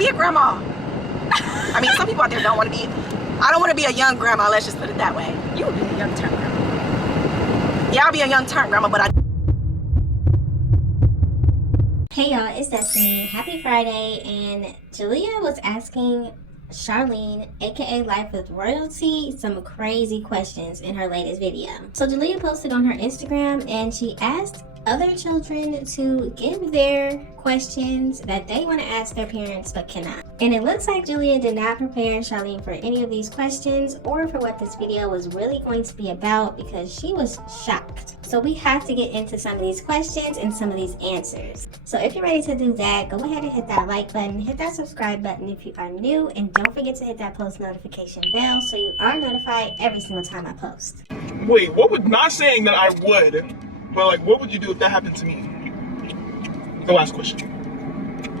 be a grandma. I mean, some people out there don't want to be. I don't want to be a young grandma. Let's just put it that way. You would be a young turn grandma. Yeah, I'll be a young turn grandma, but I. Hey y'all, it's Destiny. Happy Friday, and Jaaliyah was asking Charlene, aka Life with Royalty, some crazy questions in her latest video. So Jaaliyah posted on her Instagram and she asked other children to give their questions that they want to ask their parents but cannot. And it looks like Jaaliyah did not prepare Charlene for any of these questions or for what this video was really going to be about, because she was shocked. So we have to get into some of these questions and some of these answers. So if you're ready to do that, go ahead and hit that like button, hit that subscribe button if you are new, and don't forget to hit that post notification bell so you are notified every single time I post. Wait, what would, not saying that I would, but like, what would you do if that happened to me? The last question.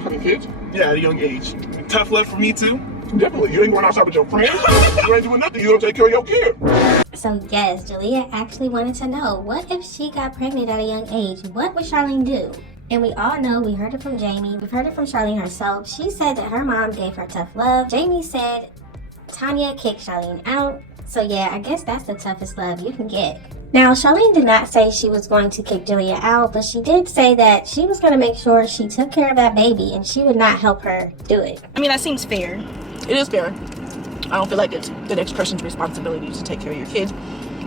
Having kids? Yeah, at a young age. Tough love for me too? Definitely. You ain't going outside with your friends. You ain't doing nothing. You don't take care of your kid. So yes, Jaaliyah actually wanted to know, what if she got pregnant at a young age? What would Charlene do? And we all know, we heard it from Jamie, we've heard it from Charlene herself. She said that her mom gave her tough love. Jamie said Tanya kicked Charlene out. So yeah, I guess that's the toughest love you can get. Now, Charlene did not say she was going to kick Jaaliyah out, but she did say that she was going to make sure she took care of that baby and she would not help her do it. I mean, that seems fair. It is fair. I don't feel like it's the next person's responsibility to take care of your kids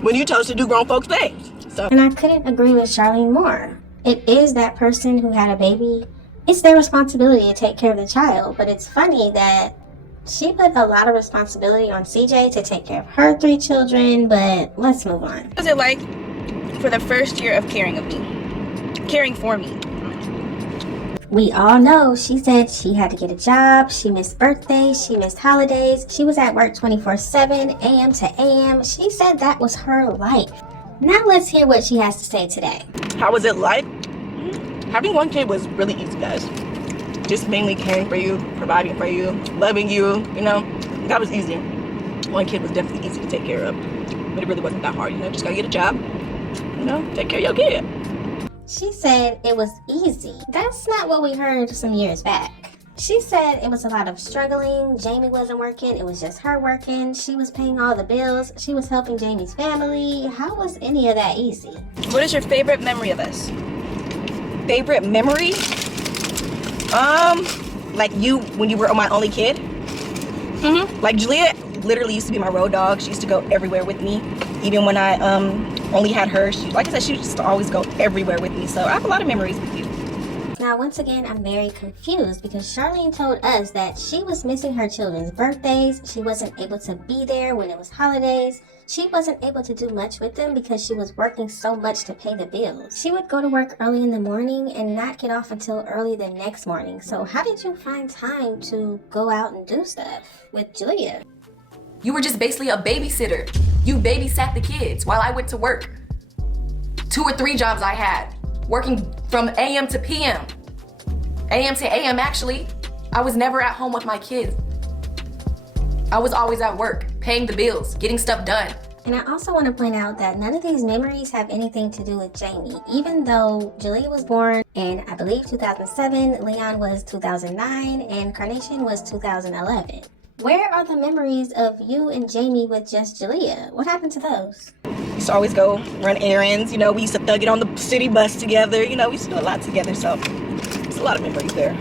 when you chose to do grown folks things. So. And I couldn't agree with Charlene more. It is that person who had a baby. It's their responsibility to take care of the child, but it's funny that she put a lot of responsibility on CJ to take care of her 3 children, but let's move on. What was it like for the first year of caring for me? We all know she said she had to get a job, she missed birthdays, she missed holidays, she was at work 24/7, AM to AM. She said that was her life. Now let's hear what she has to say today. How was it like? Having one kid was really easy, guys. Just mainly caring for you, providing for you, loving you, you know, that was easy. One kid was definitely easy to take care of, but it really wasn't that hard, you know, just gotta get a job, you know, take care of your kid. She said it was easy. That's not what we heard some years back. She said it was a lot of struggling. Jamie wasn't working, it was just her working. She was paying all the bills, she was helping Jamie's family. How was any of that easy? What is your favorite memory of us? Favorite memory? Like you, when you were my only kid. Like Jaaliyah literally used to be my road dog. She used to go everywhere with me. Even when I only had her, she, like I said, she used to always go everywhere with me. So I have a lot of memories with you. Now, once again, I'm very confused because Charlene told us that she was missing her children's birthdays. She wasn't able to be there when it was holidays. She wasn't able to do much with them because she was working so much to pay the bills. She would go to work early in the morning and not get off until early the next morning. So how did you find time to go out and do stuff with Jaaliyah? You were just basically a babysitter. You babysat the kids while I went to work. 2 or 3 jobs I had, working from AM to PM. AM to AM, actually. I was never at home with my kids. I was always at work, paying the bills, getting stuff done. And I also want to point out that none of these memories have anything to do with Jamie. Even though Jaaliyah was born in, I believe, 2007, Leon was 2009, and Carnation was 2011. Where are the memories of you and Jamie with just Jaaliyah? What happened to those? We used to always go run errands, you know, we used to thug it on the city bus together, you know, we used to do a lot together, so it's a lot of memories there.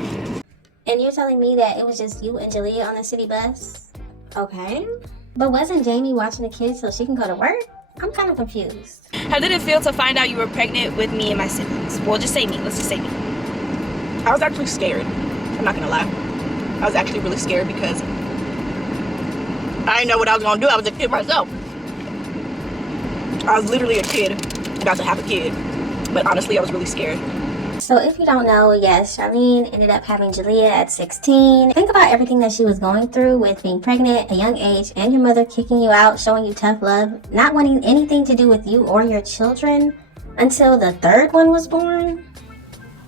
And you're telling me that it was just you and Jaaliyah on the city bus? Okay. But wasn't Jamie watching the kids so she can go to work? I'm kind of confused. How did it feel to find out you were pregnant with me and my siblings? Well, just say me. Let's just say me. I was actually scared. I'm not gonna lie. I was actually really scared because I didn't know what I was gonna do. I was a kid myself. I was literally a kid about to have a kid. But honestly, I was really scared. So if you don't know, yes, Charlene ended up having Jaaliyah at 16. Think about everything that she was going through with being pregnant at a young age and your mother kicking you out, showing you tough love, not wanting anything to do with you or your children until the 3rd one was born.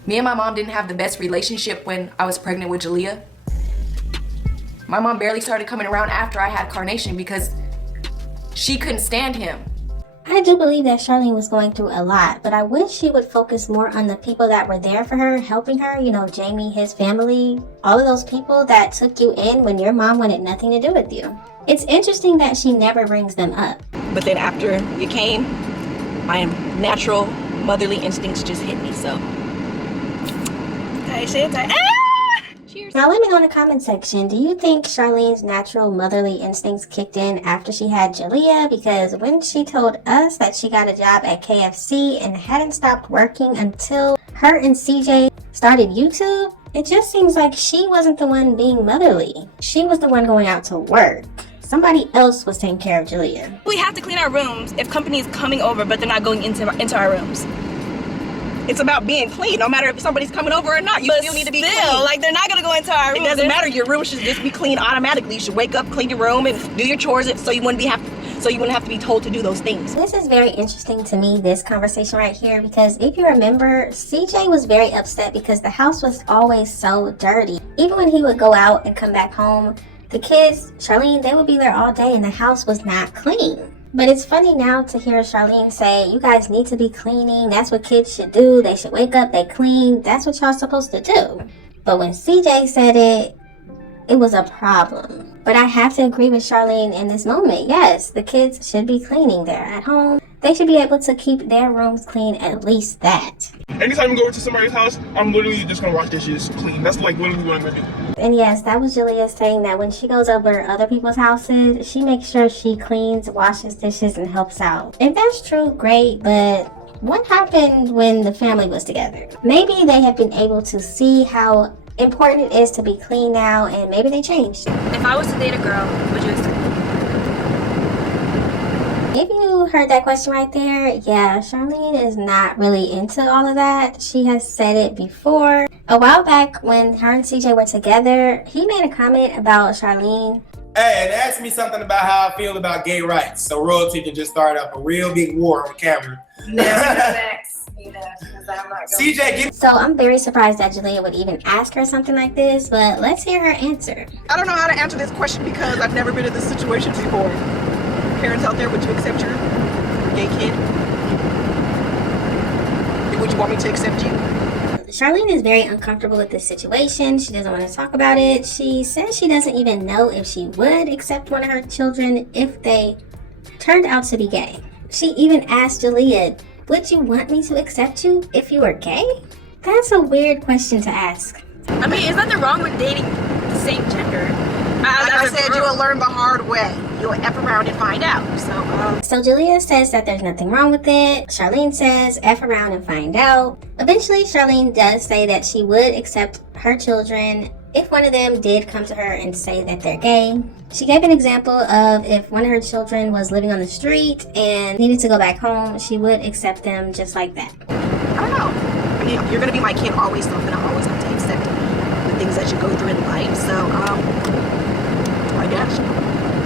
Me and my mom didn't have the best relationship when I was pregnant with Jaaliyah. My mom barely started coming around after I had Carnation because she couldn't stand him. I do believe that Charlene was going through a lot, but I wish she would focus more on the people that were there for her, helping her, you know, Jamie, his family, all of those people that took you in when your mom wanted nothing to do with you. It's interesting that she never brings them up. But then after you came, my natural motherly instincts just hit me, so. Okay, shit, cheers. Now let me know in the comment section, do you think Charlene's natural motherly instincts kicked in after she had Jaaliyah? Because when she told us that she got a job at KFC and hadn't stopped working until her and CJ started YouTube, it just seems like she wasn't the one being motherly. She was the one going out to work. Somebody else was taking care of Jaaliyah. We have to clean our rooms if company is coming over, but they're not going into our rooms. It's about being clean, no matter if somebody's coming over or not. You still need to be clean. Like, they're not gonna go into our room. It doesn't matter. Your room should just be clean automatically. You should wake up, clean your room, and do your chores, so you wouldn't have to be told to do those things. This is very interesting to me, this conversation right here, because if you remember, CJ was very upset because the house was always so dirty. Even when he would go out and come back home, the kids, Charlene, they would be there all day and the house was not clean. But it's funny now to hear Charlene say, you guys need to be cleaning. That's what kids should do. They should wake up, they clean. That's what y'all supposed to do. But when CJ said it, it was a problem. But I have to agree with Charlene in this moment. Yes, the kids should be cleaning. They're at home. They should be able to keep their rooms clean, at least that. Anytime we go to somebody's house, I'm literally just gonna wash dishes clean. That's like literally what I'm gonna do. And yes, that was Jaaliyah saying that when she goes over other people's houses, she makes sure she cleans, washes dishes, and helps out. If that's true, great, but what happened when the family was together? Maybe they have been able to see how important it is to be clean now, and maybe they changed. If I was to date a girl, would you accept? If you heard that question right there, yeah, Charlene is not really into all of that. She has said it before. A while back when her and CJ were together, he made a comment about Charlene. Hey, and ask me something about how I feel about gay rights, so royalty can just start up a real big war on camera. CJ, get. So I'm very surprised that Jaaliyah would even ask her something like this, but let's hear her answer. I don't know how to answer this question because I've never been in this situation before. Parents out there, would you accept your gay kid? Would you want me to accept you? Charlene is very uncomfortable with this situation. She doesn't want to talk about it. She says she doesn't even know if she would accept one of her children if they turned out to be gay. She even asked Jaaliyah, would you want me to accept you if you were gay? That's a weird question to ask. I mean, there's nothing wrong with dating the same gender. Like I said, you will learn the hard way. You'll F around and find out. So Jaaliyah says that there's nothing wrong with it. Charlene says F around and find out. Eventually, Charlene does say that she would accept her children if one of them did come to her and say that they're gay. She gave an example of if one of her children was living on the street and needed to go back home, she would accept them just like that. I don't know. I mean, you're gonna be my kid always, so I'm gonna always have to accept the things that you go through in life. So, I guess.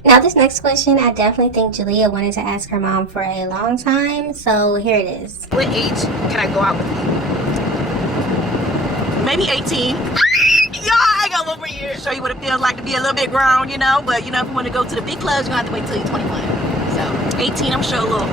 Now this next question, I definitely think Jaaliyah wanted to ask her mom for a long time, so here it is. What age can I go out with you? Maybe 18. Yeah, I got one more year. Show you what it feels like to be a little bit grown, you know. But you know, if you want to go to the big clubs, you have to wait till you're 21. So 18, I'm sure a little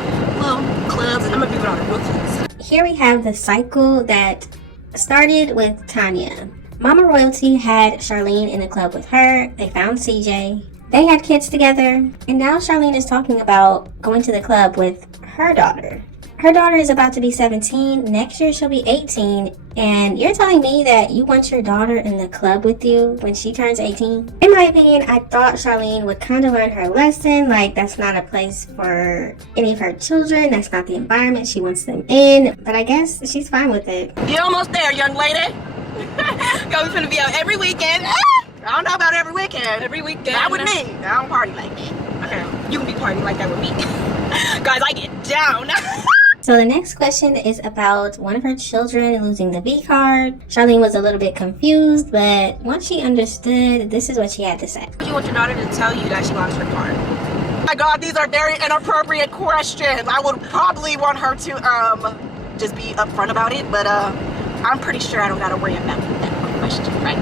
clubs, and I'm gonna be with all the real clubs. Here we have the cycle that started with Tanya. Mama Royalty had Charlene in the club with her. They found CJ. They had kids together. And now Charlene is talking about going to the club with her daughter. Her daughter is about to be 17. Next year she'll be 18. And you're telling me that you want your daughter in the club with you when she turns 18? In my opinion, I thought Charlene would kind of learn her lesson. Like, that's not a place for any of her children. That's not the environment she wants them in. But I guess she's fine with it. You're almost there, young lady. Y'all be finna be out every weekend. I don't know about every weekend. Every weekend. Not with me. I don't party like that. Okay. You can be partying like that with me. Guys, I get down. So the next question is about one of her children losing the V card. Charlene was a little bit confused, but once she understood, this is what she had to say. You want your daughter to tell you that she lost her card? Oh my God, these are very inappropriate questions. I would probably want her to just be upfront about it, but I'm pretty sure I don't gotta worry about that question, right?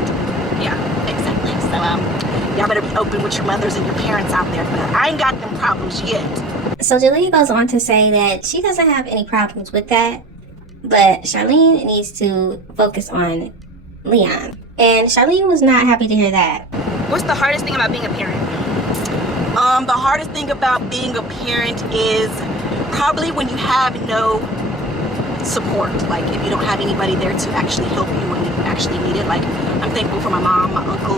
Yeah, exactly. So y'all better be open with your mothers and your parents out there, but I ain't got them problems yet. So Jaaliyah goes on to say that she doesn't have any problems with that, but Charlene needs to focus on Leon. And Charlene was not happy to hear that. What's the hardest thing about being a parent? The hardest thing about being a parent is probably when you have no support. Like if you don't have anybody there to actually help you when you actually need it. Like I'm thankful for my mom, my uncle,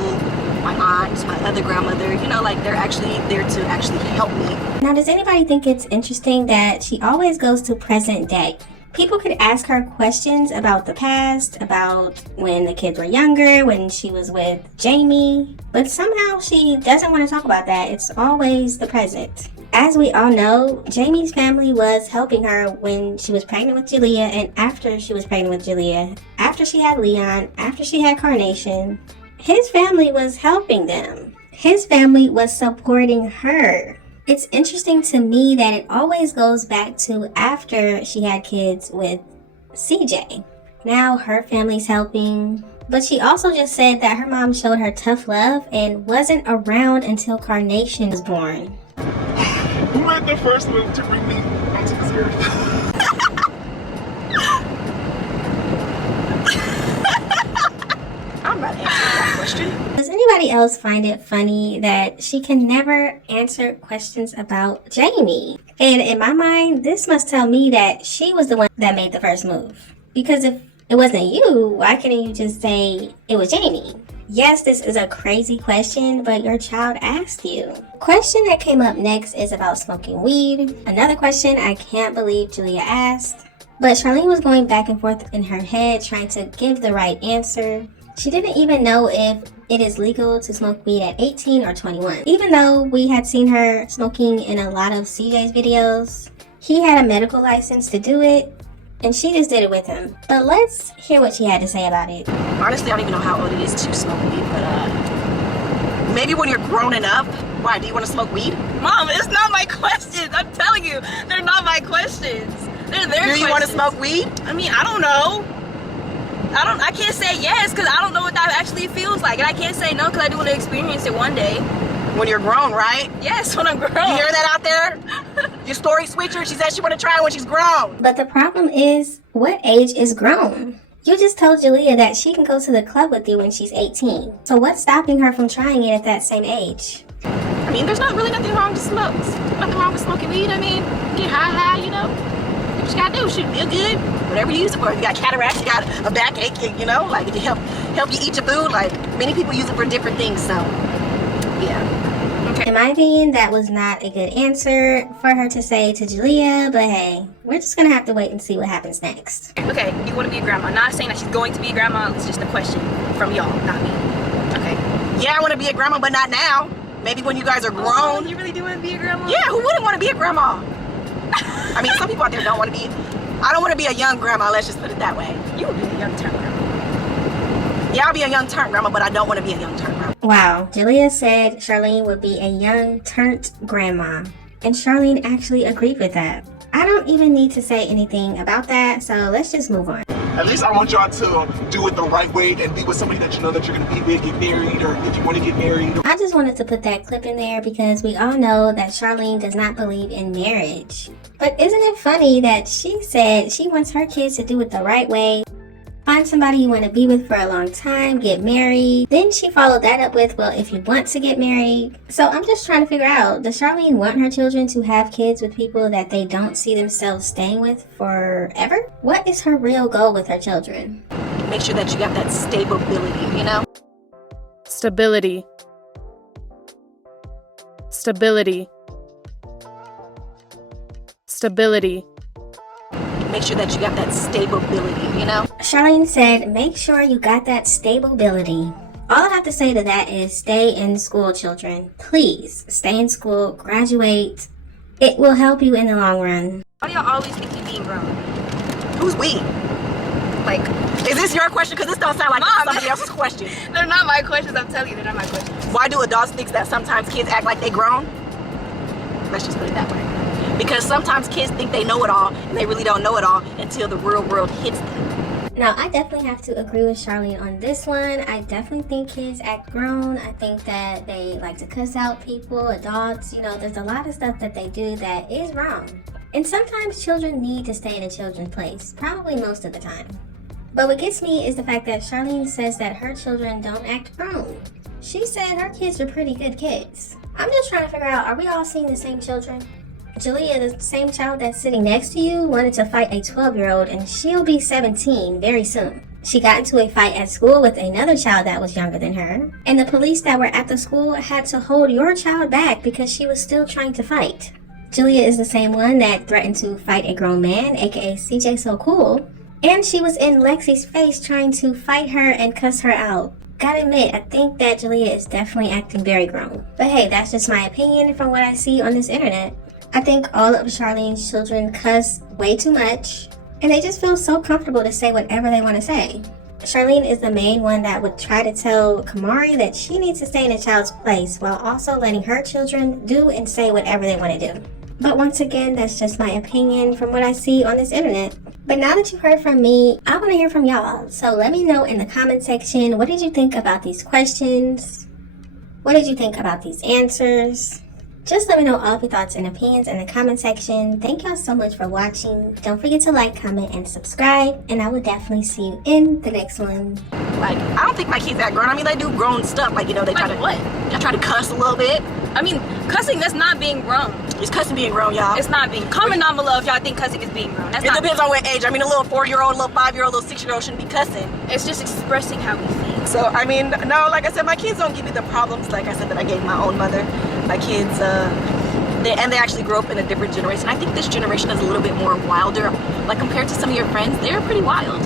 my aunt, my other grandmother. You know, like they're actually there to actually help me. Now, does anybody think it's interesting that she always goes to present day? People could ask her questions about the past, about when the kids were younger, when she was with Jamie, but somehow she doesn't want to talk about that. It's always the present. As we all know, Jamie's family was helping her when she was pregnant with Jaaliyah and after she was pregnant with Jaaliyah, after she had Leon, after she had Carnation. His family was helping them. His family was supporting her. It's interesting to me that it always goes back to after she had kids with CJ. Now her family's helping. But she also just said that her mom showed her tough love and wasn't around until Carnation was born. Who made the first move to bring me onto this earth? I'm not answering that question. Does anybody else find it funny that she can never answer questions about Jamie? And in my mind, this must tell me that she was the one that made the first move. Because if it wasn't you, why couldn't you just say it was Jamie? Yes, this is a crazy question, but your child asked you. Question that came up next is about smoking weed. Another question I can't believe Jaaliyah asked. But Charlene was going back and forth in her head trying to give the right answer. She didn't even know if it is legal to smoke weed at 18 or 21. Even though we had seen her smoking in a lot of CJ's videos, he had a medical license to do it, and she just did it with him. But let's hear what she had to say about it. Honestly, I don't even know how old it is to smoke weed, but maybe when you're grown enough. Why, do you want to smoke weed? Mom, it's not my questions. I'm telling you, they're not my questions. They're their questions. Do you want to smoke weed? I mean, I don't know. I can't say yes because I don't know what that actually feels like. And I can't say no because I do want to experience it one day. When you're grown, right? Yes, when I'm grown. You hear that out there? Your story switcher, she said she want to try it when she's grown. But the problem is, what age is grown? You just told Jaaliyah that she can go to the club with you when she's 18. So what's stopping her from trying it at that same age? I mean, there's really nothing wrong to smoke. Nothing wrong with smoking weed. I mean, get high, you know. Do what you gotta do. Should feel good. Whatever you use it for. If you got cataracts, you got a backache, you know, like if you help you eat your food, like many people use it for different things, so yeah. Okay. In my opinion, that was not a good answer for her to say to Jaaliyah, but hey, we're just gonna have to wait and see what happens next. Okay, you want to be a grandma. Not saying that she's going to be a grandma. It's just a question from y'all, not me. Okay. Yeah, I want to be a grandma, but not now. Maybe when you guys are grown. Oh, you really do want to be a grandma? Yeah, who wouldn't want to be a grandma? I mean, some people out there don't want to be. I don't want to be a young grandma, let's just put it that way. You would be a young term grandma. Yeah, I'll be a young term grandma, but I don't want to be a young term grandma. Wow, Jaaliyah said Charlene would be a young turnt grandma. And Charlene actually agreed with that. I don't even need to say anything about that, so let's just move on. At least I want y'all to do it the right way and be with somebody that you know that you're going to be with, get married, or if you want to get married. I just wanted to put that clip in there because we all know that Charlene does not believe in marriage. But isn't it funny that she said she wants her kids to do it the right way, find somebody you want to be with for a long time, get married. Then she followed that up with, well, if you want to get married. So I'm just trying to figure out, does Charlene want her children to have kids with people that they don't see themselves staying with forever? What is her real goal with her children? Make sure that you got that stability, you know? Stability. Stability. Stability. Make sure that you got that stability, you know? Charlene said, make sure you got that stability. All I have to say to that is stay in school, children. Please, stay in school, graduate. It will help you in the long run. Why do y'all always think you being grown? Who's we? Like, Is this your question? Because this don't sound like Mom, somebody else's question. they're not my questions. I'm telling you, they're not my questions. Why do adults think that sometimes kids act like they grown? Let's just put it that way. Because sometimes kids think they know it all, and they really don't know it all until the real world hits them. Now, I definitely have to agree with Charlene on this one. I definitely think kids act grown. I think that they like to cuss out people, adults. You know, there's a lot of stuff that they do that is wrong. And sometimes children need to stay in a children's place, probably most of the time. But what gets me is the fact that Charlene says that her children don't act grown. She said her kids are pretty good kids. I'm just trying to figure out, are we all seeing the same children? Jaaliyah, the same child that's sitting next to you, wanted to fight a 12-year-old, and she'll be 17 very soon. She got into a fight at school with another child that was younger than her, and the police that were at the school had to hold your child back because she was still trying to fight. Jaaliyah is the same one that threatened to fight a grown man, aka CJ So Cool, and she was in Lexi's face trying to fight her and cuss her out. Gotta admit, I think that Jaaliyah is definitely acting very grown. But hey, that's just my opinion from what I see on this internet. I think all of Charlene's children cuss way too much, and they just feel so comfortable to say whatever they want to say. Charlene is the main one that would try to tell Kamari that she needs to stay in a child's place while also letting her children do and say whatever they want to do. But once again, that's just my opinion from what I see on this internet. But now that you've heard from me, I want to hear from y'all. So let me know in the comment section, what did you think about these questions? What did you think about these answers? Just let me know all of your thoughts and opinions in the comment section. Thank y'all so much for watching. Don't forget to like, comment, and subscribe. And I will definitely see you in the next one. Like, I don't think my kids act grown. I mean, they do grown stuff. Like, you know, they try to what? They try to cuss a little bit. I mean, cussing, that's not being grown. It's cussing being grown, y'all. It's not being. Comment down below if y'all think cussing is being grown. That's It not. depends on what age. I mean, a little 4-year-old, a little 5-year-old, a little 6-year-old shouldn't be cussing. It's just expressing how we feel. So, I mean, no, like I said, my kids don't give me the problems, like I said, that I gave my own mother. My kids, they actually grew up in a different generation. I think this generation is a little bit more wilder. Like, compared to some of your friends, they're pretty wild.